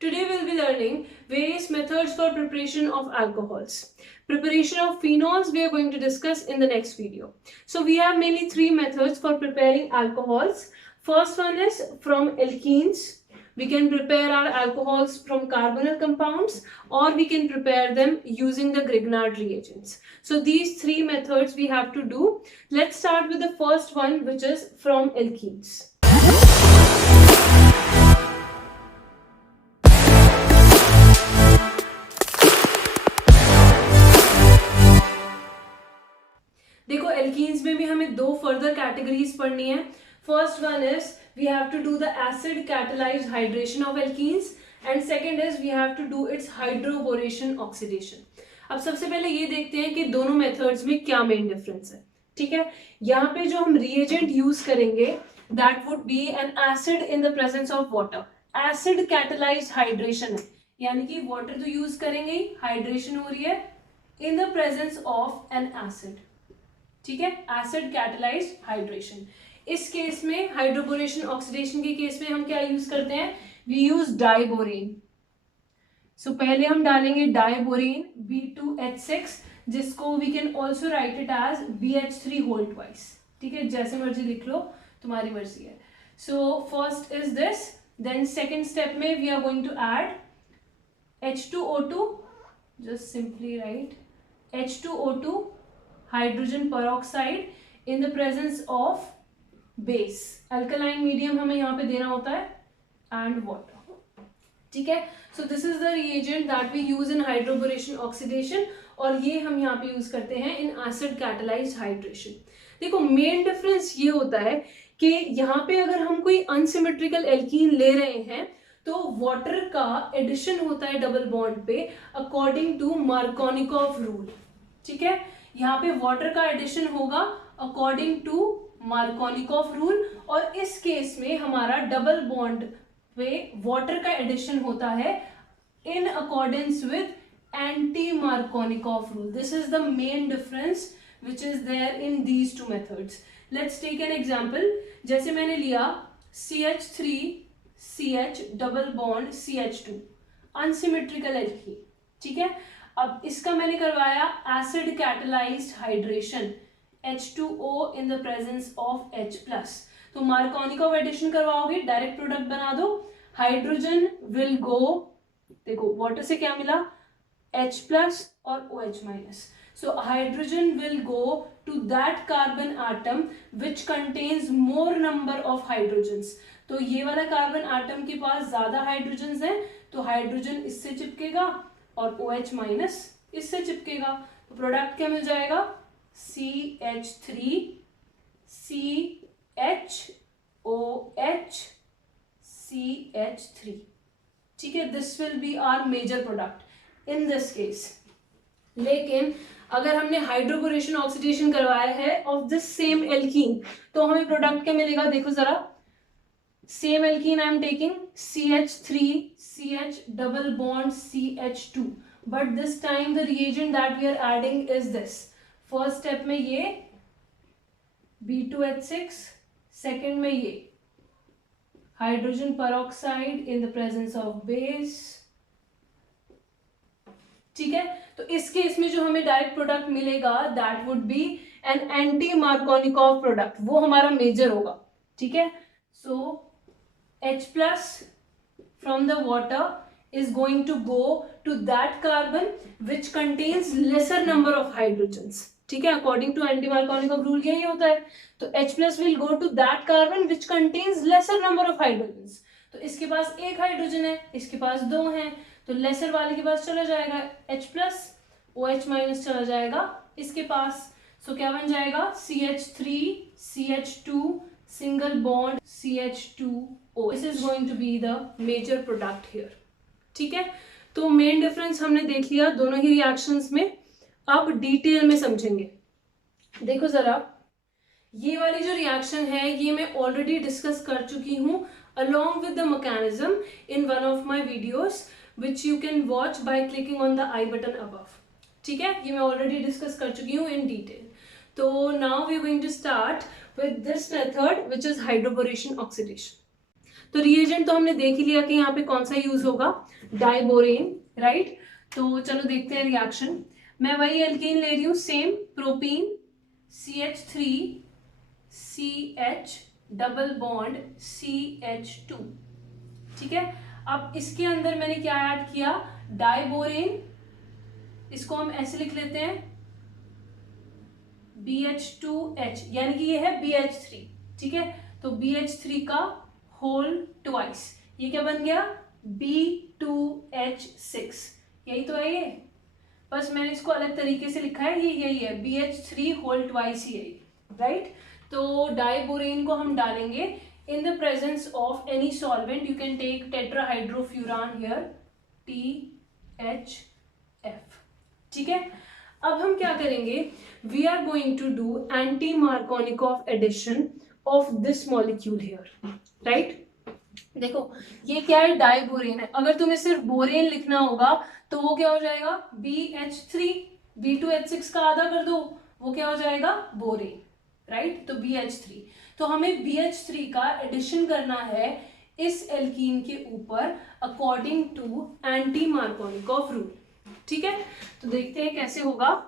Today we'll be learning various methods for preparation of alcohols. Preparation of phenols we are going to discuss in the next video. So we have mainly three methods for preparing alcohols. First one is from alkenes. We can prepare our alcohols from carbonyl compounds, or we can prepare them using the Grignard reagents. So these three methods we have to do. Let's start with the first one, which is from alkenes. देखो alkenes में भी हमें दो further categories पढ़नी है. First one is we have to do the acid catalysed hydration of alkenes and second is we have to do its hydroboration oxidation. अब सबसे पहले ये देखते हैं कि दोनों मेथड्स में क्या मेन डिफरेंस है. ठीक है, यहाँ पे जो हम रिएजेंट यूज करेंगे that would be N acid in the presence of water. Acid catalysed hydration है, यानी कि वाटर तो यूज करेंगे ही, हाइड्रेशन हो रही है in the presence of N acid. ठीक है, एसिड कैटलाइज्ड हाइड्रेशन. इस केस में हाइड्रोबोरेशन ऑक्सीडेशन के केस में हम क्या यूज करते हैं, वी यूज डाइबोरेन. सो पहले हम डालेंगे डाइबोरेन B2H6, जिसको we can also write it as BH3 whole twice. ठीक है, जैसे मर्जी लिख लो, तुम्हारी मर्जी है. So first is this, then second step में we are going to add H2O2, just simply write H2O2 hydrogen peroxide in the presence of base. Alkaline medium हमें यहाँ पे देना होता है and water. ठीक है, so this is the reagent that we use in hydroboration oxidation, और ये हम यहाँ पे यूज करते हैं in acid catalyzed hydration. देखो मेन डिफरेंस ये होता है कि यहाँ पे अगर हम कोई अनसिमेट्रिकल एल्कीन ले रहे हैं तो वाटर का एडिशन होता है डबल बॉन्ड पे अकॉर्डिंग टू मार्कोनिकॉफ रूल. ठीक है, यहाँ पे वाटर का एडिशन होगा अकॉर्डिंग टू मार्कोनिकॉफ रूल, और इस केस में हमारा डबल बॉन्ड पे वाटर का एडिशन होता है in accordance with anti Markovnikov rule. This is the main difference which is there in these two methods. Let's take an example. जैसे मैंने लिया CH3CH double bond CH2 unsymmetrical alkene. ठीक है, अब इसका मैंने करवाया acid catalysed hydration H2O in the presence of H+. तो मार्कोनिकॉफ एडिशन करवाओगे, डायरेक्ट प्रोडक्ट बना दो. हाइड्रोजन विल गो, देखो वाटर से क्या मिला H+ और OH-. So hydrogen will go to that carbon atom which contains more number of hydrogens. तो ये वाला कार्बन आटम के पास ज्यादा हाइड्रोजन्स हैं, तो हाइड्रोजन इससे चिपकेगा और OH- इससे चिपकेगा. तो प्रोडक्ट क्या मिल जाएगा, CH3 CHOH CH3. ठीक है, this will be our major product in this case. लेकिन अगर हमने हाइड्रोबोरेशन ऑक्सीडेशन करवाया है ऑफ दिस सेम एल्कीन, तो हमें प्रोडक्ट क्या मिलेगा, देखो जरा. Same alkene I am taking CH3CH double bond CH2, but this time the reagent that we are adding is this. First step में ये B2H6, second में ये hydrogen peroxide in the presence of base. ठीक है, तो इस case में जो हमें डायरेक्ट प्रोडक्ट मिलेगा that would be an anti Markovnikov product, वो हमारा मेजर होगा. ठीक है, सो H+ from the water is going to go to that carbon which contains lesser number of hydrogens. ठीक है, according to anti-Markovnikov rule यही होता है. तो H+ will go to that carbon which contains lesser number of hydrogens. तो इसके पास एक hydrogen है, इसके पास दो हैं, तो लेसर वाले के पास चला जाएगा H+, OH- चला जाएगा इसके पास. सो क्या बन जाएगा, CH3 CH2 single bond CH2O. This is going to be the major product here. ठीक है, तो मेन डिफरेंस हमने देख लिया दोनों ही रिएक्शंस में. अब डिटेल में समझेंगे. देखो जरा, ये वाली जो रिएक्शन है ये मैं ऑलरेडी डिस्कस कर चुकी हूँ along with the mechanism in one of my videos which you can watch by clicking on the I button above. ठीक है, ये मैं ऑलरेडी डिस्कस कर चुकी हूँ इन डिटेल. तो now we are going to start with this method which is hydroboration oxidation. तो reagent तो हमने देख ही लिया कि यहाँ पे कौन सा यूज होगा, डाइबोरेन, राइट। तो चलो देखते हैं रिएक्शन। मैं वही एल्कीन ले रही हूँ, same, propene CH3 CH double bond CH2, ठीक है। अब इसके अंदर मैंने क्या ऐड किया, डाइबोरेन, इसको हम ऐसे लिख लेते हैं BH2H, यानी कि ये है BH3, ठीक है। तो BH3 का होल ट्वाइस, ये क्या बन गया, B2H6, यही तो है ये, बस मैंने इसको अलग तरीके से लिखा है, ये यही है, BH3 होल ट्वाइस यही, राइट। तो डाइबोरेन को हम डालेंगे in the presence of any solvent, you can take tetrahydrofuran here, THF, ठीक है। अब हम क्या करेंगे, we are going to do anti Markovnikov addition of this molecule here, right. देखो ये क्या है, डाइबोरेन है, अगर तुम्हें सिर्फ बोरेन लिखना होगा तो वो क्या हो जाएगा, BH3, B2H6 का आधा कर दो, वो क्या हो जाएगा, बोरेन, राइट। तो BH3, तो हमें BH3 का एडिशन करना है इस एल्कीन के ऊपर according to anti Markovnikov rule, ठीक है। तो देखते हैं कैसे होगा।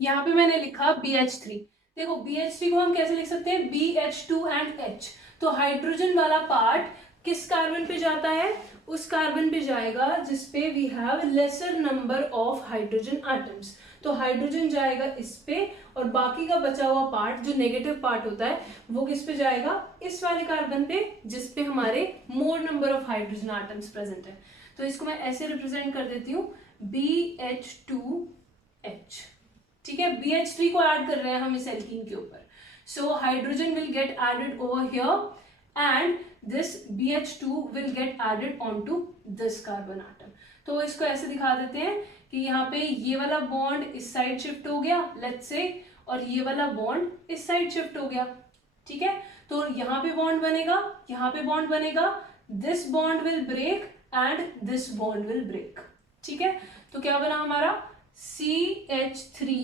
यहां पे मैंने लिखा BH3, देखो BH3 को हम कैसे लिख सकते हैं, BH2 एंड H, तो हाइड्रोजन वाला पार्ट किस कार्बन पे जाता है, उस कार्बन पे जाएगा जिसपे we have lesser number of hydrogen atoms, तो हाइड्रोजन जाएगा इस पे, और बाकी का बचा हुआ पार्ट जो नेगेटिव पार्ट होता है वो किस पे जाएगा, इस वाले कार्बन पे जिसपे हमारे मोर number of hydrogen atoms present है। तो इसको मैं ऐसे रिप्रेजेंट कर देती हूँ, BH2H, ठीक है। BH3 को ऐड कर रहे हैं हम इस एल्कीन के ऊपर, so hydrogen will get added over here and this BH2 will get added on to this carbon atom. तो इसको ऐसे दिखा देते हैं कि यहाँ पे ये वाला बॉन्ड इस साइड शिफ्ट हो गया, लेट्स से, और ये वाला बॉन्ड इस साइड शिफ्ट हो गया, ठीक है। तो यहाँ पे बॉन्ड बनेगा, यहाँ पे बॉन्ड बनेगा, this bond will break and this bond will break, ठीक है। तो क्या बना हमारा, CH3,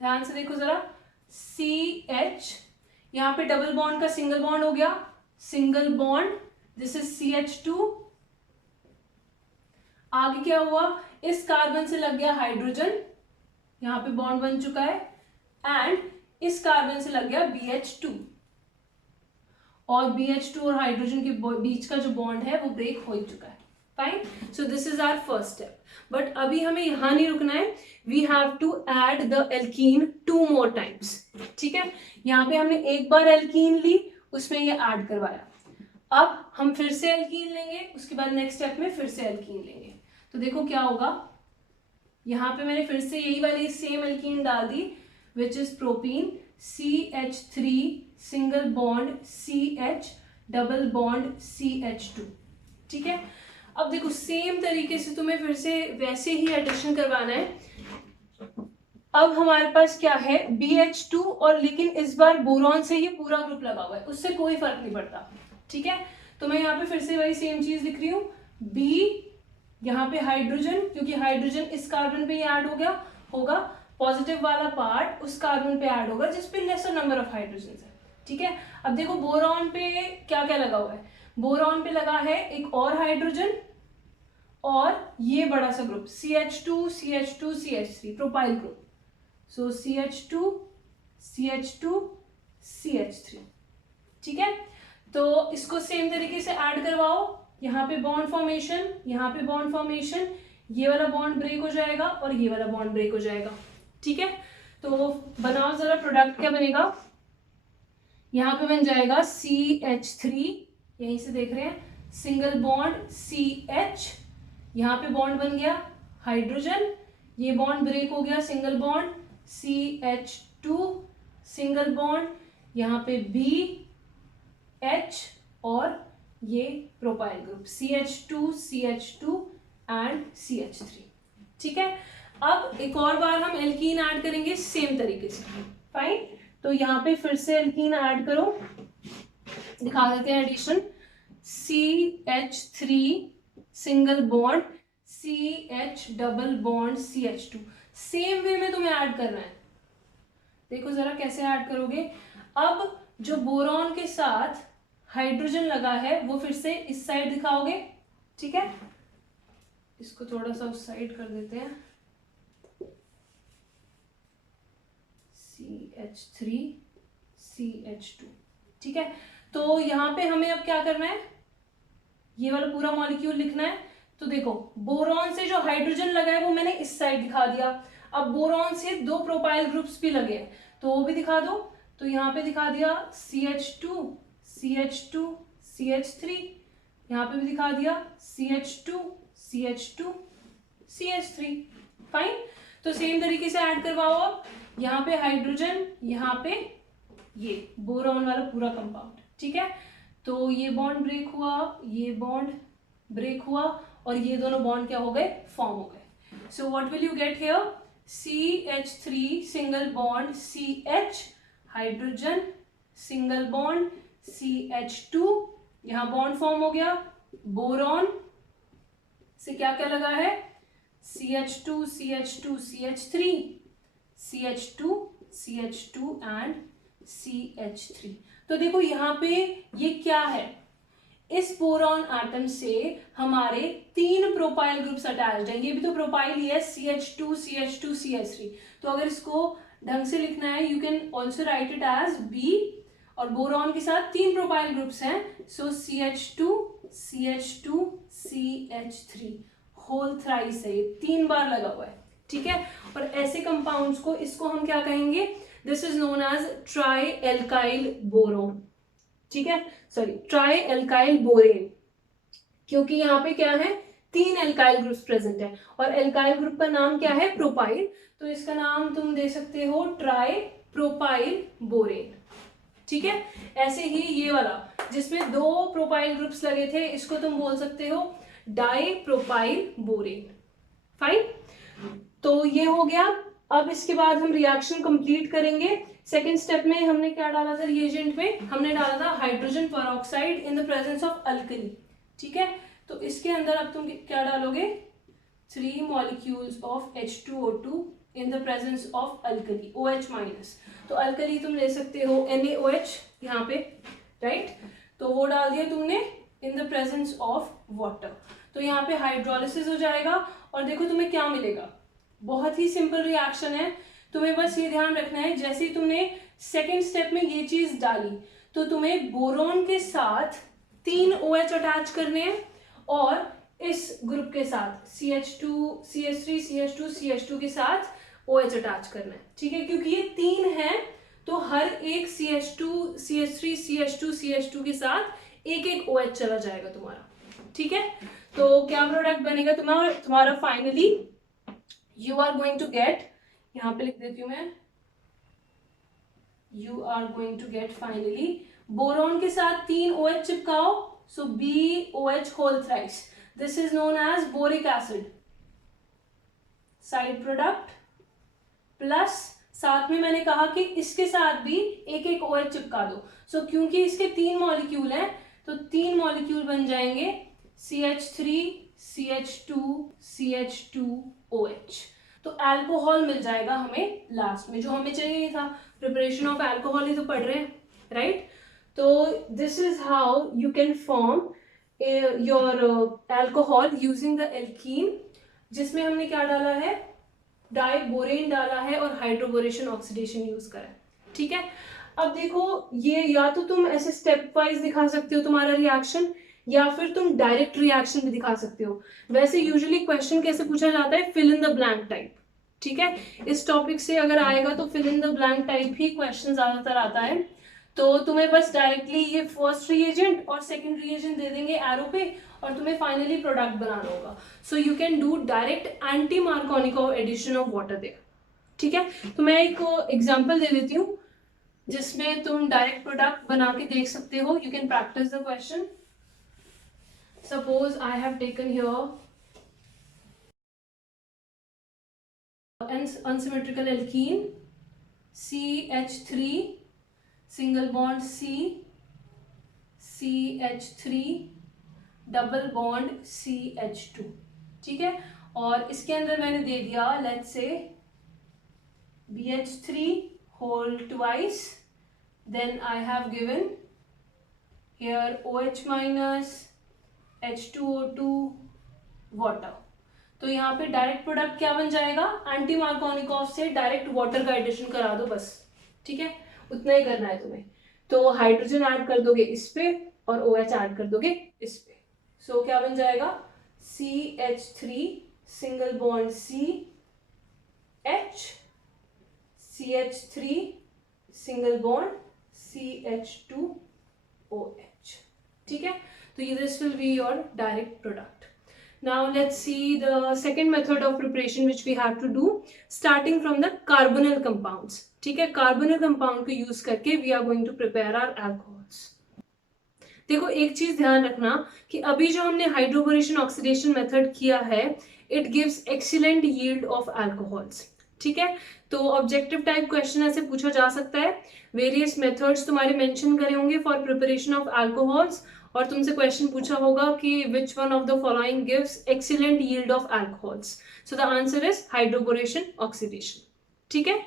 ध्यान से देखो जरा, CH, यहाँ पे डबल बॉन्ड का सिंगल बॉन्ड हो गया, single bond, this is CH2, आगे क्या हुआ, इस कार्बन से लग गया हाइड्रोजन, यहाँ पे बॉन्ड बन चुका है, एंड इस कार्बन से लग गया BH2, और BH2 और हाइड्रोजन के बीच का जो बॉन्ड है वो ब्रेक हो चुका है, fine. So this is our first step, but अभी हमें यहां नहीं रुकना है, we have to add the alkene 2 more times, ठीक है। यहाँ पे हमने एक बार एल्कीन ली, उसमें ये ऐड करवाया, अब हम फिर से एल्कीन लेंगे, उसके बाद नेक्स्ट स्टेप में फिर से एल्कीन लेंगे। तो देखो क्या होगा, यहाँ पे मैंने फिर से यही वाली सेम एल्कीन डाल दी, which is propene CH3 single bond CH double bond CH2, ठीक है। अब देखो सेम तरीके से तुम्हें फिर से वैसे ही एडिशन करवाना है। अब हमारे पास क्या है, BH2, और लेकिन इस बार बोरॉन से ये पूरा ग्रुप लगा हुआ है, उससे कोई फर्क नहीं पड़ता, ठीक है। तो मैं यहाँ पे फिर से वही सेम चीज लिख रही हूँ, B, यहाँ पे हाइड्रोजन, क्योंकि हाइड्रोजन इस कार्बन पे ही ऐड हो गया होगा, पॉजिटिव वाला पार्ट उस कार्बन पे ऐड होगा जिसपे लेसर नंबर ऑफ हाइड्रोजन है, ठीक है। अब देखो बोरॉन पे क्या क्या लगा हुआ है, बोरॉन पे लगा है एक और हाइड्रोजन और ये बड़ा सा group CH2 CH2 CH3, propyl group, सो CH2 CH2 CH3, ठीक है। तो इसको सेम तरीके से ऐड करवाओ, यहाँ पे बॉन्ड फॉर्मेशन, यहाँ पे बॉन्ड फॉर्मेशन, ये वाला बॉन्ड ब्रेक हो जाएगा और ये वाला बॉन्ड ब्रेक हो जाएगा, ठीक है। तो बनाओ जरा, प्रोडक्ट क्या बनेगा, यहाँ पे बन जाएगा CH3, यहीं से देख रहे हैं, सिंगल बॉन्ड CH, यहाँ पे बॉन्ड बन गया हाइड्रोजन, ये बॉन्ड ब्रेक हो गया, single bond CH2 single bond, यहाँ पे BH, और ये propyl group CH2 CH2 and CH3, ठीक है। अब एक और बार हम एल्कीन ऐड करेंगे सेम तरीके से, फाइन। तो यहाँ पे फिर से एल्कीन ऐड करो, दिखा देते हैं addition, CH3 single bond CH double bond CH2, same way में तुम्हें ऐड करना है, देखो जरा कैसे ऐड करोगे। अब जो बोरॉन के साथ हाइड्रोजन लगा है वो फिर से इस साइड दिखाओगे, ठीक है। इसको थोड़ा सा उस साइड कर देते हैं, CH3 CH2, ठीक है। तो यहाँ पे हमें अब क्या करना है, ये वाला पूरा मॉलिक्यूल लिखना है। तो देखो बोरॉन से जो हाइड्रोजन लगा है वो मैंने इस साइड दिखा दिया। अब बोरॉन से दो प्रोपाइल ग्रुप्स भी लगे हैं तो वो भी दिखा दो। तो यहाँ पे दिखा दिया CH2 CH2 CH3, यहाँ पे भी दिखा दिया CH2 CH2 CH3, फाइन। तो सेम तरीके से ऐड करवाओ अब, यहाँ पे हाइड्रोजन, यहाँ पे ये बोरॉन वाला पूरा कंपाउंड, ठीक है। तो ये बॉन्ड ब्रेक हुआ, ये बॉन्ड ब्रेक हुआ और ये दोनों बॉन्ड क्या हो गए, फॉर्म हो गए। So what will you get here, CH3 single bond CH, hydrogen single bond CH2, यहां बॉन्ड फॉर्म हो गया। बोरॉन से क्या क्या लगा है, CH2 CH2 CH3 CH2 CH2 and CH3। तो देखो यहाँ पे ये क्या है, इस बोरॉन एटम से हमारे 3 प्रोपाइल ग्रुप्स अटैच्ड हैं। ये भी तो प्रोपाइल ही है, CH2 CH2 CH3। तो अगर इसको ढंग से लिखना है you can also write it as B, और बोरॉन के साथ 3 प्रोपाइल ग्रुप्स हैं, सो CH2 CH2 CH3 whole thrice है, ये 3 बार लगा हुआ है, ठीक है। और ऐसे कंपाउंड्स को, इसको हम क्या कहेंगे, this is known as tri alkyl boron, ठीक है, सॉरी ट्राई एल्काइल बोरेन, क्योंकि यहाँ पे क्या है 3 एल्काइल ग्रुप्स प्रेजेंट है और एल्काइल ग्रुप का नाम क्या है, प्रोपाइल। तो इसका नाम तुम दे सकते हो ट्राई प्रोपाइल बोरेन, ठीक है। ऐसे ही ये वाला जिसमें 2 प्रोपाइल ग्रुप्स लगे थे, इसको तुम बोल सकते हो डाई प्रोपाइल बोरेन, फाइन। तो ये हो गया। अब इसके बाद हम रिएक्शन कंप्लीट करेंगे। सेकेंड स्टेप में हमने क्या डाला था, रिएजेंट में हमने डाला था hydrogen peroxide in the presence of alkali, ठीक है। तो इसके अंदर अब तुम क्या डालोगे, 3 molecules of H2O2 in the presence of alkali, OH minus. तो अल्कली तुम ले सकते हो NaOH यहाँ पे, राइट। तो वो डाल दिया तुमने इन द प्रेजेंस ऑफ वाटर। तो यहाँ पे हाइड्रोलिसिस हो जाएगा और देखो तुम्हें क्या मिलेगा, बहुत ही सिंपल रिएक्शन है। तुम्हें बस ये ध्यान रखना है, जैसे ही तुमने सेकेंड स्टेप में ये चीज डाली तो तुम्हें बोरॉन के साथ 3 OH अटैच करने हैं और इस ग्रुप के साथ CH2 CH3 CH2 CH2 के साथ OH अटैच करना है, ठीक है। क्योंकि ये 3 है तो हर एक CH2 CH3 CH2 CH2 के साथ एक एक OH चला जाएगा तुम्हारा, ठीक है। तो क्या प्रोडक्ट बनेगा तुम्हारा finally, you are going to get, यहां पे लिख देती हूं मैं, you are going to get finally, boron के साथ 3 OH चिपकाओ, सो BOH whole thrice, this is known as boric acid, side product plus साथ में मैंने कहा कि इसके साथ भी एक एक OH चिपका दो। सो क्योंकि इसके 3 मॉलिक्यूल हैं तो 3 मॉलिक्यूल बन जाएंगे CH3 CH2 CH2 OH। तो अल्कोहल मिल जाएगा हमें लास्ट में, जो हमें चाहिए था, प्रिपरेशन ऑफ अल्कोहल ही तो पढ़ रहे हैं, राइट। तो this is how you can form your alcohol using the alkene, जिसमें हमने क्या डाला है, डाइबोरेन डाला है और हाइड्रोबोरेशन ऑक्सीडेशन यूज करा है, ठीक है। अब देखो ये या तो तुम ऐसे स्टेप वाइज दिखा सकते हो तुम्हारा रिएक्शन, या फिर तुम डायरेक्ट रिएक्शन भी दिखा सकते हो। वैसे यूजुअली क्वेश्चन कैसे पूछा जाता है, fill in the blank type, ठीक है। इस टॉपिक से अगर आएगा तो fill in the blank type ही क्वेश्चन ज्यादातर आता है। तो तुम्हें बस डायरेक्टली ये फर्स्ट रिएजेंट और सेकंड रिएजेंट दे देंगे एरो पे और तुम्हें फाइनली प्रोडक्ट बनाना होगा। So you can do direct anti Markovnikov addition of water there, ठीक है। तो मैं एक एग्जांपल दे देती हूँ जिसमें तुम डायरेक्ट प्रोडक्ट बना के देख सकते हो। You can practice the question. Suppose I have taken here an unsymmetrical alkene CH3 single bond CH3 double bond CH2, ठीक है। और इसके अंदर मैंने दे दिया let's say BH3 whole twice then I have given here OH minus H2O2 water. तो यहाँ पे डायरेक्ट प्रोडक्ट क्या बन जाएगा, एंटी मार्कोनिकॉफ से डायरेक्ट वाटर का एडिशन करा दो बस, ठीक है, उतना ही करना है तुम्हें। तो हाइड्रोजन ऐड कर दोगे इस पे और OH ऐड कर दोगे इस पे, सो क्या बन जाएगा CH3 single bond CH, CH3 single bond CH2OH, ठीक है। तो ये this will be your direct product. Now let's see the second method of preparation which we have to do, starting from the carbonyl compounds, ठीक है। carbonyl compound को use करके we are going to prepare our alcohols। देखो एक चीज ध्यान रखना कि अभी जो हमने हाइड्रोबोरेशन ऑक्सीडेशन मेथड किया है, it gives excellent yield of alcohols, ठीक है। तो ऑब्जेक्टिव टाइप क्वेश्चन ऐसे पूछा जा सकता है, वेरियस मेथड्स तुम्हारे मेंशन करे होंगे फॉर प्रिपरेशन ऑफ अल्कोहल्स, और तुमसे क्वेश्चन पूछा होगा कि which one of the following gives excellent yield of alcohols, so the answer is hydroboration oxidation, ठीक है।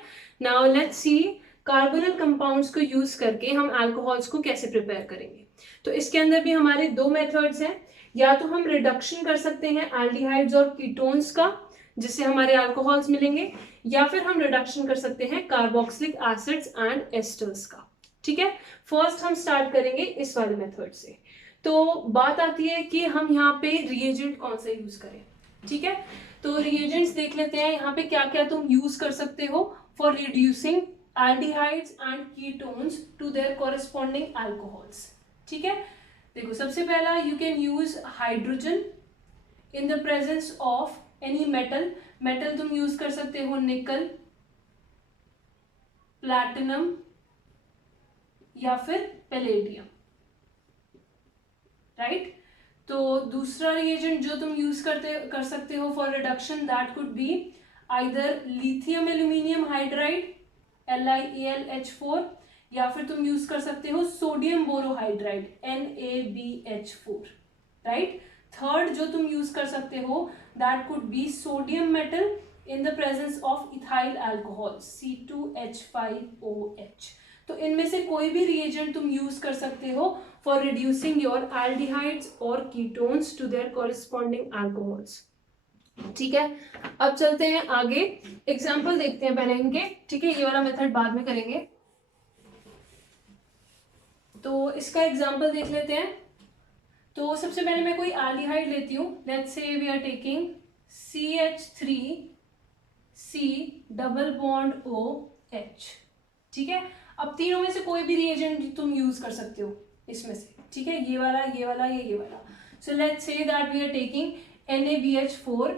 Now let's C carbonyl compounds को यूज करके हम अल्कोहल्स को कैसे प्रिपेयर करेंगे। तो इसके अंदर भी हमारे दो मेथड्स हैं, या तो हम रिडक्शन कर सकते हैं एल्डिहाइड्स और कीटोन्स का जिससे हमारे अल्कोहल्स मिलेंगे, या फिर हम रिडक्शन कर सकते हैं कार्बोक्सिलिक एसिड्स एंड एस्टर्स का, ठीक है। फर्स्ट हम स्टार्ट करेंगे इस वाले मेथड से। तो बात आती है कि हम यहाँ पे रिएजेंट कौन सा यूज करें, ठीक है। तो रिएजेंट्स देख लेते हैं यहाँ पे क्या क्या तुम यूज कर सकते हो for reducing aldehydes and ketones to their corresponding alcohols, ठीक है। देखो सबसे पहला you can use hydrogen in the presence of any metal, metal तुम यूज कर सकते हो निकल, प्लैटिनम या फिर पैलेडियम, राइट। तो दूसरा रिएजेंट जो तुम यूज कर सकते हो for reduction that could be either lithium aluminium hydride LiAlH4, या फिर तुम यूज कर सकते हो sodium borohydride NaBH4, right. Third जो तुम यूज कर सकते हो that could be sodium metal in the presence of ethyl alcohol C2H5OH। तो इनमें से कोई भी रिएजेंट तुम यूज कर सकते हो फॉर रिड्यूसिंग योर एल्डिहाइड्स और ketones to their corresponding alcohols, ठीक है। अब चलते हैं आगे, एग्जांपल देखते हैं पहले इनके, ठीक है। ये वाला मेथड बाद में करेंगे, तो इसका एग्जांपल देख लेते हैं। तो सबसे पहले मैं कोई एल्डिहाइड लेती हूँ, let's say we are taking CH3C double bond OH, ठीक है। अब तीनों में से कोई भी रिएजेंट तुम यूज कर सकते हो इसमें से, ठीक है, ये वाला ये वाला ये वाला। So let's say that we are taking NaBH4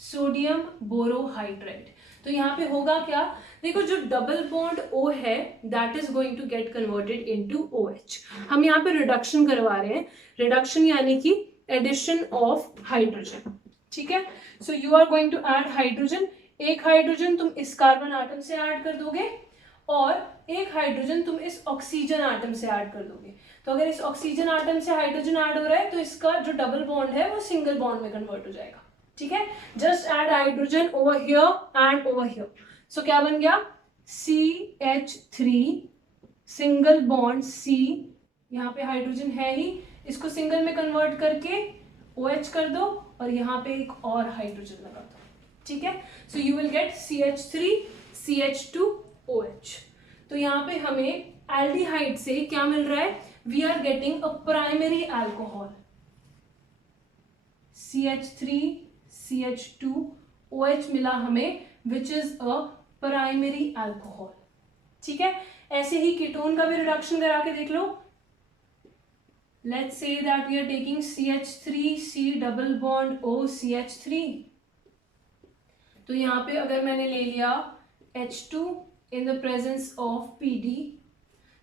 sodium borohydride. तो यहाँ पे होगा क्या, देखो जो डबल बॉन्ड O है that is going to get converted into OH। हम यहाँ पे रिडक्शन करवा रहे हैं, रिडक्शन यानी कि एडिशन ऑफ हाइड्रोजन, ठीक है। So you are going to add hydrogen, एक हाइड्रोजन तुम इस कार्बन आटम से ऐड कर दोगे और एक हाइड्रोजन तुम इस ऑक्सीजन आटम से ऐड कर दोगे। तो अगर इस ऑक्सीजन आटम से हाइड्रोजन ऐड हो रहा है तो इसका जो डबल बॉन्ड है वो सिंगल बॉन्ड में कन्वर्ट हो जाएगा, ठीक है। Just add hydrogen over here and over here, so क्या बन गया CH3 सिंगल बॉन्ड C, यहाँ पे हाइड्रोजन है ही, इसको सिंगल में कन्वर्ट करके OH कर दो और यहाँ पे एक और हाइड्रोजन लगा दो, ठीक है। So you will get CH3 CH2OH। तो यहाँ पे हमें एल्डिहाइड से क्या मिल रहा है, we are getting a primary alcohol CH3 CH2OH मिला हमें, which is a primary alcohol, ठीक है। ऐसे ही कीटोन का भी रिडक्शन करा के देख लो, let's say that we are taking CH3C double bond O CH3। तो यहाँ पे अगर मैंने ले लिया H2 in the presence of PD,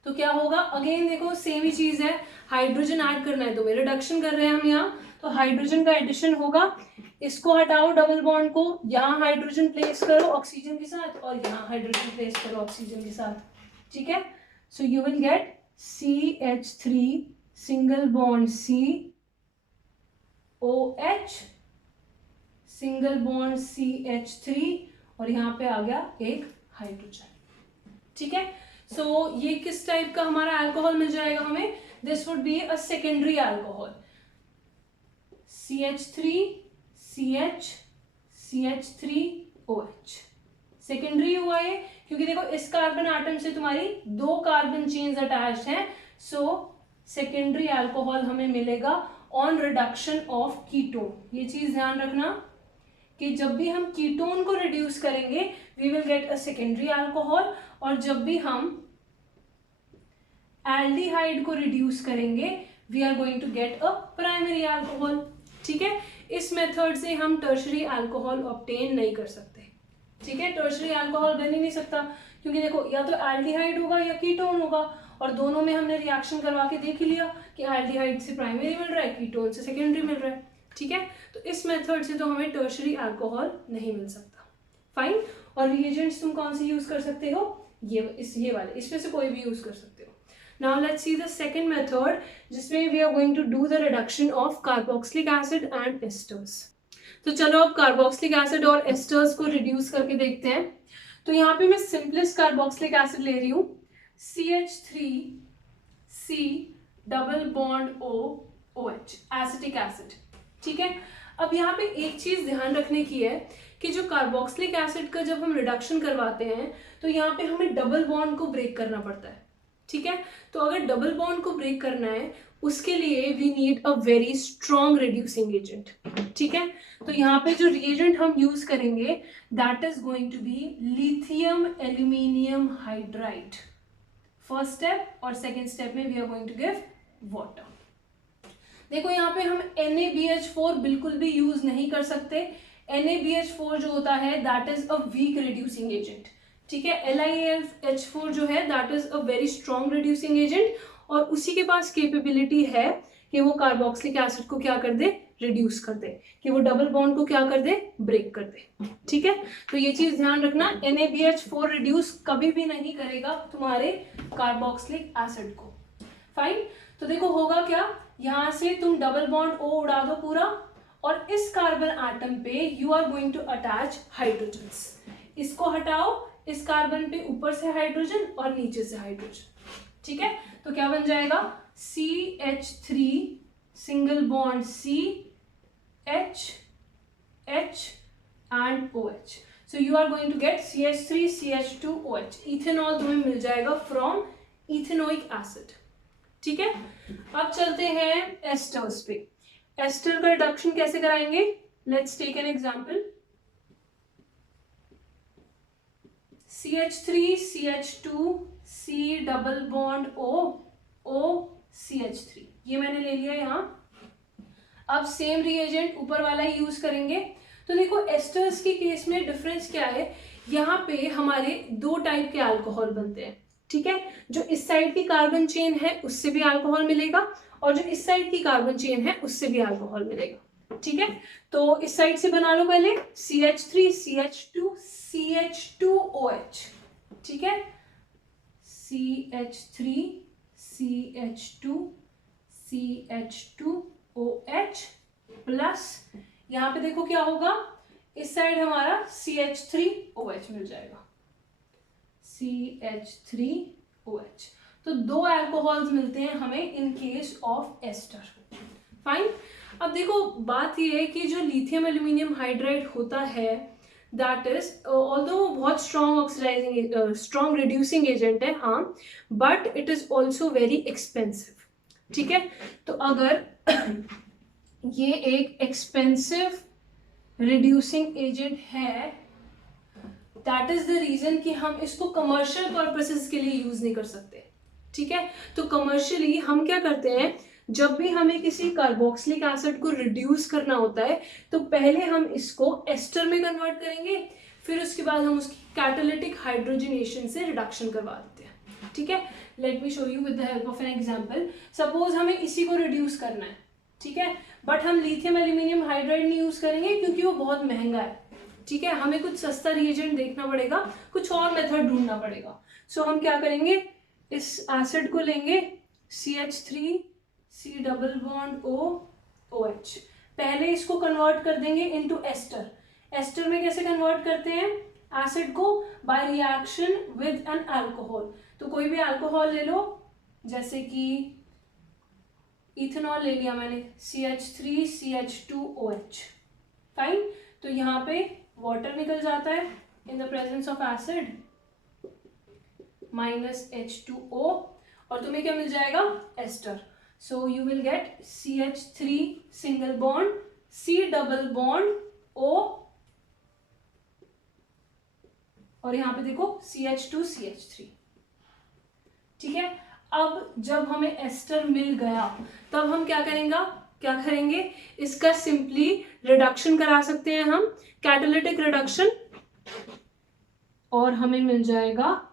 तो क्या होगा, अगेन देखो सेम ही चीज है, हाइड्रोजन ऐड करना है तुम्हें, रिडक्शन कर रहे हैं हम यहाँ, तो हाइड्रोजन का एडिशन होगा, इसको हटाओ डबल बॉन्ड को, यहाँ हाइड्रोजन प्लेस करो ऑक्सीजन के साथ और यहाँ हाइड्रोजन प्लेस करो ऑक्सीजन के साथ, ठीक है। So you will get CH3 single bond C OH single bond CH3 और यहाँ पे आ गया एक हाइड्रोजन, ठीक है। सो ये किस टाइप का हमारा अल्कोहल मिल जाएगा हमें? This would be a secondary alcohol, CH3 CH CH3OH। Secondary हुआ ये क्योंकि देखो इस कार्बन आटम से तुम्हारी 2 कार्बन चेन्स अटैच्ड हैं, सो सेकेंडरी अल्कोहल हमें मिलेगा ऑन रिडक्शन ऑफ कीटोन। ये चीज ध्यान रखना कि जब भी हम कीटोन को रिड्यूस करेंगे we will get a secondary alcohol, और जब भी हम एल्डिहाइड को रिड्यूस करेंगे we are going to get a primary alcohol. ठीक है, इस मेथड से हम टर्शरी अल्कोहल ऑब्टेन नहीं कर सकते। ठीक है, टर्शरी अल्कोहल बन ही नहीं सकता क्योंकि देखो या तो एल्डिहाइड होगा या कीटोन होगा, और दोनों में हमने रिएक्शन करवा के देख ही लिया कि एल्डिहाइड से प्राइमरी मिल रहा है, कीटोन से सेकेंडरी मिल रहा है। ठीक है, तो इस मेथड से तो हमें टर्शरी अल्कोहल नहीं मिल सकता। फाइन, और रिएजेंट्स तुम कौन से यूज कर सकते हो? ये वाले, इसमें से कोई भी यूज कर सकते हो। Now let's see the second method जिसमें we are going to do the reduction of carboxylic acid and esters. तो चलो अब कार्बोक्सिलिक एसिड और एस्टर्स को रिड्यूस करके देखते हैं। तो यहाँ पे मैं सिंपलेस्ट कार्बोक्सिलिक एसिड ले रही हूँ, CH3C double bond OH, acetic acid. ठीक है, अब यहाँ पे एक चीज ध्यान रखने की है कि जो कार्बोक्सिलिक एसिड का जब हम रिडक्शन करवाते हैं तो यहाँ पे हमें डबल बॉन्ड को ब्रेक करना पड़ता है। ठीक है, तो अगर डबल बॉन्ड को ब्रेक करना है उसके लिए we need a very strong reducing agent. ठीक है, तो यहाँ पे जो रिएजेंट हम यूज करेंगे that is going to be lithium aluminium hydride. First step, और सेकेंड स्टेप में we are going to give water. देखो यहाँ पे हम NaBH4 बिल्कुल भी यूज नहीं कर सकते। NaBH4 जो होता है that is a weak reducing agent. ठीक है, LiAlH4 जो है that is a very strong reducing agent, और उसी के पास कैपेबिलिटी है कि वो कार्बोक्सिलिक एसिड को क्या कर दे? रिड्यूस कर दे, कि वो डबल बॉन्ड को क्या कर दे? ब्रेक कर दे। ठीक है, तो ये चीज ध्यान रखना, NaBH4 रिड्यूस कभी भी नहीं करेगा तुम्हारे कार्बोक्सिलिक एसिड को। फाइन, तो देखो होगा क्या, यहां से तुम डबल बॉन्ड O उड़ा दो पूरा, और इस कार्बन आटम पे you are going to attach hydrogens. इसको हटाओ, इस कार्बन पे ऊपर से हाइड्रोजन और नीचे से हाइड्रोजन। ठीक है, तो क्या बन जाएगा? CH3 single bond C H H and OH। So you are going to get CH3 CH2OH। Ethanol तुम्हें मिल जाएगा फ्रॉम इथेनोइक एसिड। ठीक है, अब चलते हैं एस्टर्स पे। एस्टर का रिडक्शन कैसे कराएंगे? Let's take an example. CH3 CH2 C double bond O CH3, ये मैंने ले लिया यहाँ। अब सेम रिएजेंट ऊपर वाला ही यूज करेंगे। तो देखो एस्टर्स के केस में डिफरेंस क्या है, यहाँ पे हमारे 2 टाइप के अल्कोहल बनते हैं। ठीक है, जो इस साइड की कार्बन चेन है उससे भी अल्कोहल मिलेगा, और जो इस साइड की कार्बन चेन है उससे भी अल्कोहल मिलेगा। ठीक है, तो इस साइड से बना लो पहले CH3 CH2 CH2OH। ठीक है, CH3 CH2 CH2OH प्लस यहाँ पे देखो क्या होगा, इस साइड हमारा CH3OH मिल जाएगा, CH3OH। तो 2 अल्कोहल्स मिलते हैं हमें in case of ester. Fine, अब देखो बात ये है कि जो लिथियम एल्यूमिनियम हाइड्राइड होता है दैट इज ऑल्दो बहुत स्ट्रॉन्ग रिड्यूसिंग एजेंट है, हाँ, but it is also very expensive. ठीक है, तो अगर ये एक एक्सपेंसिव रिड्यूसिंग एजेंट है दैट इज द रीजन कि हम इसको कमर्शियल पर्पसेस के लिए यूज नहीं कर सकते। ठीक है, तो कमर्शियली हम क्या करते हैं, जब भी हमें किसी कार्बोक्सिलिक एसिड को रिड्यूस करना होता है तो पहले हम इसको एस्टर में कन्वर्ट करेंगे, फिर उसके बाद हम उसकी कैटालिटिक हाइड्रोजनेशन से रिडक्शन करवा देते हैं। ठीक है, let me show you with the help of an example. Suppose हमें इसी को रिड्यूस करना है, ठीक है, बट हम लिथियम एल्यूमिनियम हाइड्राइड नहीं यूज करेंगे क्योंकि वो बहुत महंगा है। ठीक है, हमें कुछ सस्ता रिएजेंट देखना पड़ेगा, कुछ और मेथड ढूंढना पड़ेगा। सो हम क्या करेंगे, इस एसिड को लेंगे CH3 C double bond OH, पहले इसको कन्वर्ट कर देंगे इनटू एस्टर। एस्टर में कैसे कन्वर्ट करते हैं एसिड को? By reaction with an alcohol. तो कोई भी अल्कोहल ले लो, जैसे कि इथेनॉल ले लिया मैंने, CH3CH2OH, फाइन। तो यहाँ पे वाटर निकल जाता है in the presence of acid, -H2O, और तुम्हें क्या मिल जाएगा, ester. So you will get CH3 single bond, C double bond O, और यहाँ पे देखो CH2CH3, ठीक है। अब जब हमें एस्टर मिल गया तब हम क्या करेंगे, इसका सिंपली रिडक्शन करा सकते हैं हम, कैटालिटिक रिडक्शन, और हमें मिल जाएगा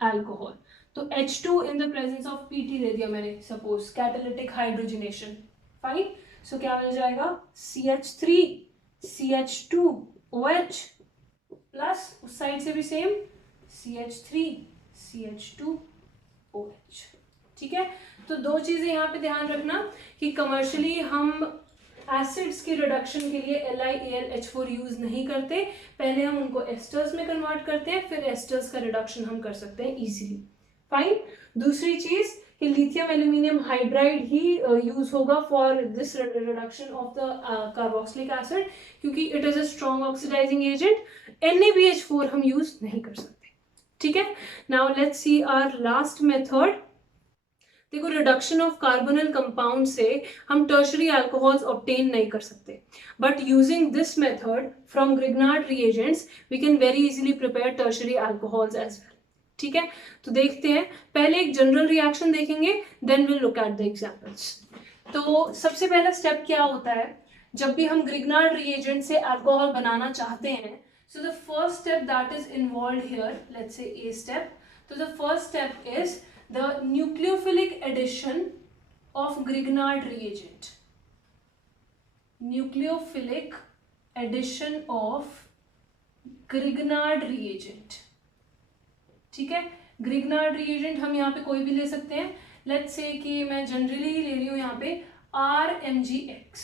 अल्कोहल। तो H2 in the presence of PT दे दिया मैंने, सपोज कैटालिटिक हाइड्रोजनेशन, फाइन। सो क्या मिल जाएगा, CH3CH2OH प्लस उस साइड से भी सेम CH3CH2OH, ठीक है। तो दो चीजें यहाँ पे ध्यान रखना कि कमर्शियली हम एसिड्स की रिडक्शन के लिए LiAlH4 यूज नहीं करते, पहले हम उनको एस्टर्स में कन्वर्ट करते हैं, फिर एस्टर्स का रिडक्शन हम कर सकते हैं इजीली, फाइन। दूसरी चीज कि लिथियम एल्यूमिनियम हाइड्राइड ही यूज होगा for this reduction of the carboxylic acid, क्योंकि it is a strong oxidising agent. NaBH4 हम यूज नहीं कर सकते, ठीक है। Now let's see our last method. देखो, रिडक्शन ऑफ कार्बोनिल कंपाउंड से हम टर्शरी अल्कोहल्स ऑब्टेन नहीं कर सकते, but using this method from Grignard reagents we can very easily prepare tertiary alcohols as well, ठीक है। तो देखते हैं, पहले एक जनरल रिएक्शन देखेंगे, then will look at the examples. तो सबसे पहला स्टेप क्या होता है, जब भी हम ग्रिग्नार्ड रिएजेंट से अल्कोहल बनाना चाहते हैं, so the first step that is involved here, let's say a step. तो the first step is the nucleophilic addition of Grignard reagent. Nucleophilic addition of Grignard reagent, ठीक है। Grignard reagent हम यहाँ पे कोई भी ले सकते हैं, लेट्स से कि मैं जनरली ले रही हूँ यहाँ पे RMgX,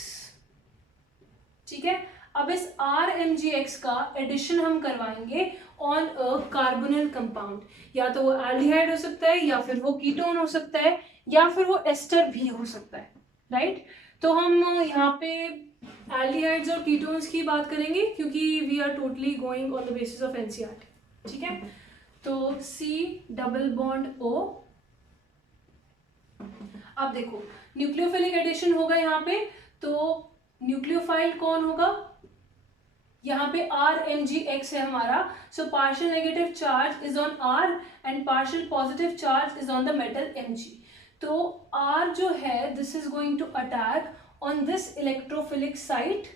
ठीक है। अब इस RMgX का एडिशन हम करवाएंगे ऑन अ कार्बोनिल कंपाउंड, या तो वो एल्डिहाइड हो सकता है, या फिर वो कीटोन हो सकता है, या फिर वो एस्टर भी हो सकता है, राइट। तो हम यहाँ पे एल्डिहाइड्स और कीटोन्स की बात करेंगे, क्योंकि we are totally going on the basis of NCERT, ठीक है। तो C डबल बॉन्ड O, अब देखो न्यूक्लियोफिलिक एडिशन होगा यहाँ पे, तो न्यूक्लियोफाइल कौन होगा, यहाँ पे RMgX है हमारा, so partial negative charge is on R and partial positive charge is on the metal Mg। तो R जो है this is going to attack on this electrophilic site,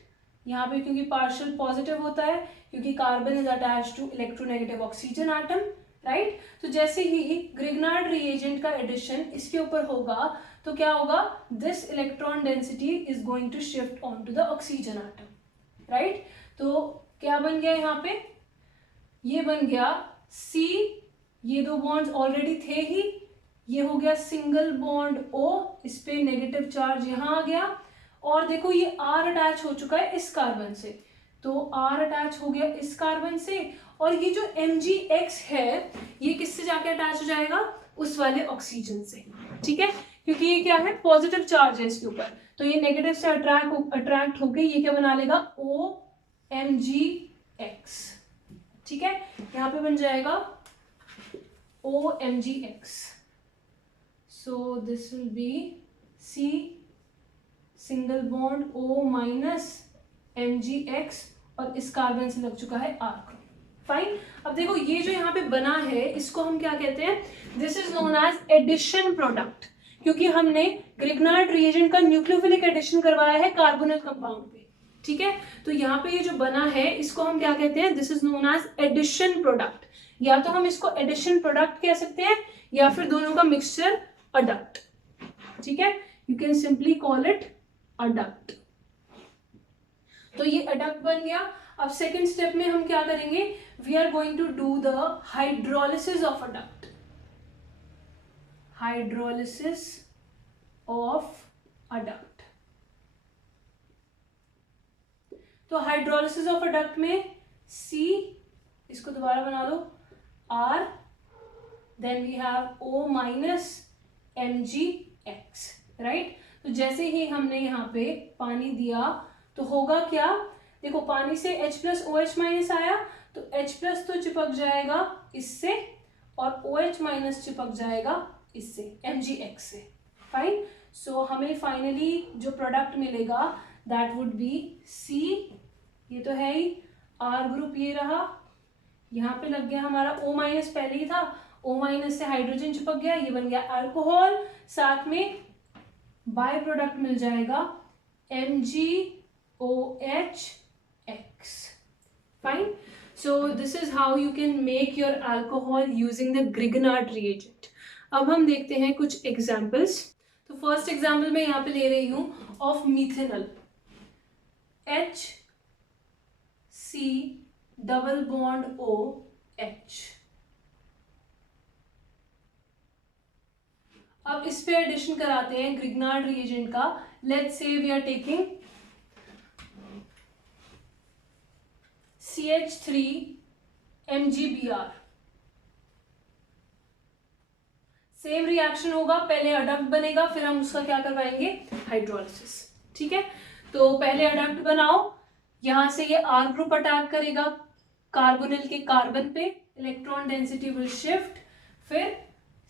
यहाँ पे क्योंकि पार्शियल पॉजिटिव होता है, क्योंकि carbon is attached to electronegative oxygen atom, right. तो जैसे ही ग्रिग्नार्ड रिएजेंट का एडिशन इसके ऊपर होगा, तो क्या होगा, this electron density is going to shift on to the oxygen atom, right. तो क्या बन गया यहाँ पे, ये बन गया C, ये दो बॉन्ड्स ऑलरेडी थे ही, ये हो गया सिंगल बॉन्ड O, इस पे नेगेटिव चार्ज यहाँ आ गया, और देखो ये R अटैच हो चुका है इस कार्बन से, तो R अटैच हो गया इस कार्बन से, और ये जो MgX है ये किससे जाके अटैच हो जाएगा, उस वाले ऑक्सीजन से, ठीक है, क्योंकि ये क्या है, पॉजिटिव चार्ज है इसके ऊपर, तो ये नेगेटिव से अट्रैक्ट होके ये क्या बना लेगा, OMgX, ठीक है। यहाँ पे बन जाएगा OMgX, so this will B C single bond O minus MgX, और इस कार्बन से लग चुका है R, फाइन। अब देखो ये जो यहाँ पे बना है इसको हम क्या कहते हैं, this is known as addition product, क्योंकि हमने ग्रिग्नार्ड रिएजेंट का न्यूक्लियोफिलिक एडिशन करवाया है कार्बोनिल कंपाउंड पे, ठीक है। तो यहाँ पे ये जो बना है इसको हम क्या कहते हैं, this is known as addition product, या तो हम इसको एडिशन प्रोडक्ट कह सकते हैं, या फिर दोनों का मिक्सचर अडक्ट, ठीक है, you can simply call it adduct. तो ये अडक्ट बन गया। अब सेकेंड स्टेप में हम क्या करेंगे, we are going to do the hydrolysis of adduct, hydrolysis of adduct. तो हाइड्रोलिसिस ऑफ अडक्ट में C, इसको दोबारा बना लो, R then we have O minus MgX, right. तो जैसे ही हमने यहाँ पे पानी दिया तो होगा क्या, देखो पानी से H प्लस OH माइनस आया तो H प्लस तो चिपक जाएगा इससे और OH माइनस चिपक जाएगा इससे MgX से, फाइन। सो हमें फाइनली जो प्रोडक्ट मिलेगा दैट वुड बी C, ये तो है ही, R ग्रुप ये रहा, यहाँ पे लग गया हमारा O माइनस, पहले ही था, O माइनस से हाइड्रोजन चिपक गया, ये बन गया अल्कोहल, साथ में बाय प्रोडक्ट मिल जाएगा MgOH X, fine. So this is how you can make your alcohol using the Grignard reagent. अब हम देखते हैं कुछ एग्जाम्पल्स। तो फर्स्ट एग्जाम्पल मैं यहाँ पे ले रही हूँ of methanol, HC double bond OH। अब इस पे एडिशन कराते हैं ग्रिग्नार्ड रिएजेंट का। Let's say we are taking CH3 MgBr, same reaction होगा, पहले अडक्ट बनेगा फिर हम उसका क्या करवाएंगे, हाइड्रोलिसिस, ठीक है। तो पहले अडक्ट बनाओ, यहां से ये R ग्रुप अटैक करेगा कार्बोनिल के कार्बन पे, इलेक्ट्रॉन डेंसिटी विल शिफ्ट, फिर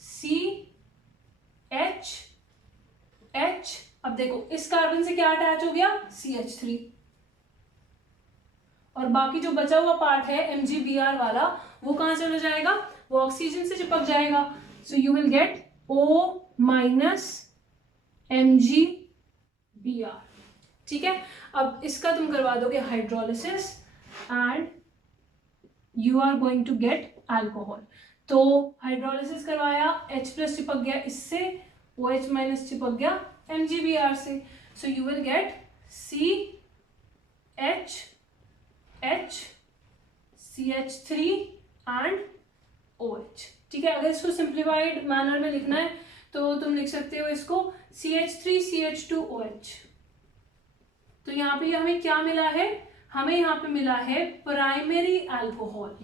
CH H, अब देखो इस कार्बन से क्या अटैच हो गया, CH3, और बाकी जो बचा हुआ पार्ट है MgBr वाला वो कहां चला जाएगा, वो ऑक्सीजन से चिपक जाएगा। So you will get O minus MgBr, ठीक है। अब इसका तुम करवा दोगे hydrolysis and you are going to get alcohol. तो हाइड्रोलिसिस करवाया, H प्लस चिपक गया इससे, OH माइनस चिपक गया MgBr से, so you will get CH H CH3 and OH, ठीक है। अगर इसको सिंप्लीफाइड मैनर में लिखना है तो तुम लिख सकते हो इसको CH3 CH2 OH। तो यहाँ पे हमें क्या मिला है, हमें यहाँ पे मिला है प्राइमरी अल्कोहल,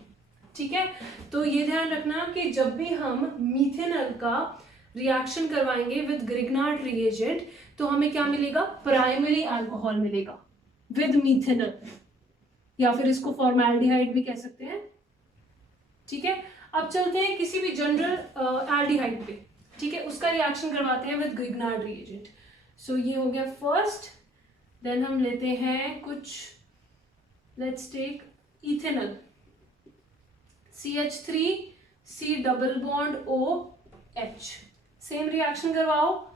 ठीक है। तो ये ध्यान रखना कि जब भी हम मिथेनॉल का रिएक्शन करवाएंगे विद ग्रिग्नार्ड रिएजेंट तो हमें क्या मिलेगा, प्राइमरी अल्कोहल मिलेगा विद मिथेनॉल, या फिर इसको फॉर्मल्डिहाइड भी कह सकते हैं, ठीक है। अब चलते हैं किसी भी जनरल एल्डिहाइड पे, ठीक है, उसका रिएक्शन करवाते हैं विद ग्रिग्नार्ड रिएजेंट। सो ये हो गया फर्स्ट, देन हम लेते हैं कुछ, let's take ethanol, CH3 C double bond OH, same reaction करवाओ,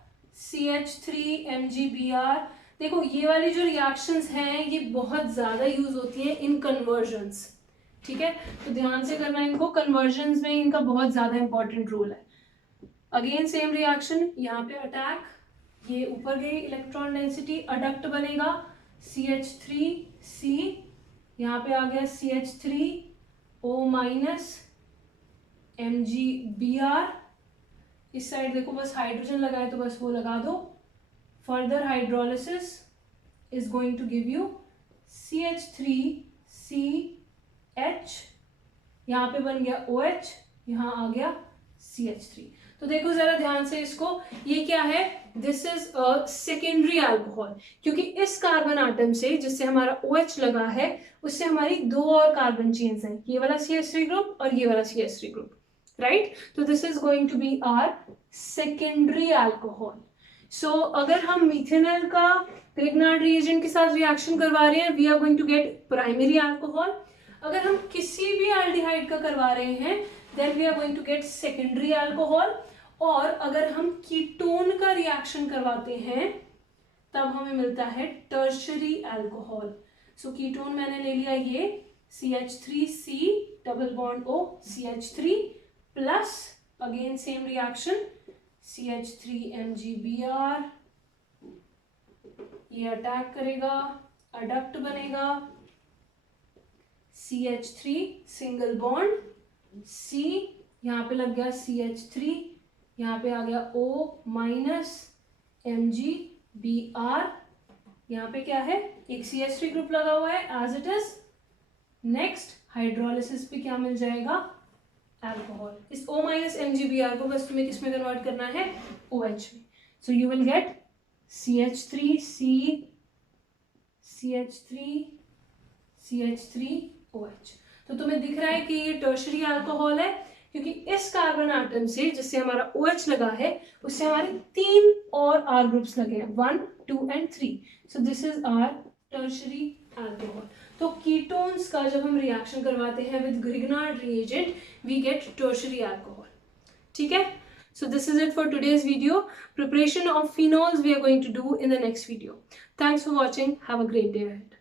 CH3 MgBr। देखो ये वाली जो रिएक्शंस हैं ये बहुत ज़्यादा यूज होती हैं इन कन्वर्जन्स, ठीक है, तो ध्यान से करना इनको, कन्वर्जन्स में इनका बहुत ज़्यादा इंपॉर्टेंट रोल है। अगेन सेम रिएक्शन, यहाँ पे अटैक, ये ऊपर गई इलेक्ट्रॉन डेंसिटी, अडक्ट बनेगा CH3C, यहाँ पे आ गया CH3 O माइनस MgBr, इस साइड देखो बस हाइड्रोजन लगाए तो बस वो लगा दो, further hydrolysis is going to give you CH3CH, यहाँ पे बन गया OH, यहाँ आ गया CH3। तो देखो जरा ध्यान से इसको, ये क्या है, this is a secondary alcohol, क्योंकि इस कार्बन आटम से जिससे हमारा OH लगा है उससे हमारी दो और कार्बन चेन्स हैं, ये वाला CH3 ग्रुप और ये वाला CH3 ग्रुप, राइट। तो this is going to be our secondary alcohol. So अगर हम मिथेनॉल का ग्रिग्नार्ड रिएजेंट के साथ रिएक्शन करवा रहे हैं we are going to get primary alcohol. अगर हम किसी भी एल्डिहाइड का करवा रहे हैं then we are going to get secondary alcohol. और अगर हम कीटोन का रिएक्शन करवाते हैं तब हमें मिलता है टर्शरी अल्कोहल। सो कीटोन मैंने ले लिया ये CH3C double bond O CH3 plus again same reaction CH3 MgBr, ये अटैक करेगा, अडक्ट बनेगा CH3 सिंगल बॉन्ड C, यहाँ पे लग गया CH3, यहाँ पे आ गया O माइनस MgBr, यहाँ पे क्या है एक CH3 ग्रुप लगा हुआ है as it is. Next hydrolysis पे क्या मिल जाएगा अल्कोहल। इस O माइनस MgBr को बस तुम्हें किस में कन्वर्ट करना है, OH में। सो यू विल गेट CH3OH। तो तुम्हें दिख रहा है कि ये टर्शरी अल्कोहल है, क्योंकि इस कार्बन एटम से जिससे हमारा OH लगा है उससे हमारे 3 और R ग्रुप्स लगे हैं, 1, 2 and 3। So this is our tertiary alcohol. तो कीटोन्स का जब हम रिएक्शन करवाते हैं with Grignard reagent, we get tertiary alcohol. ठीक है, so this is it for today's video. Preparation of phenols we are going to do in the next video. Thanks for watching. Have a great day ahead.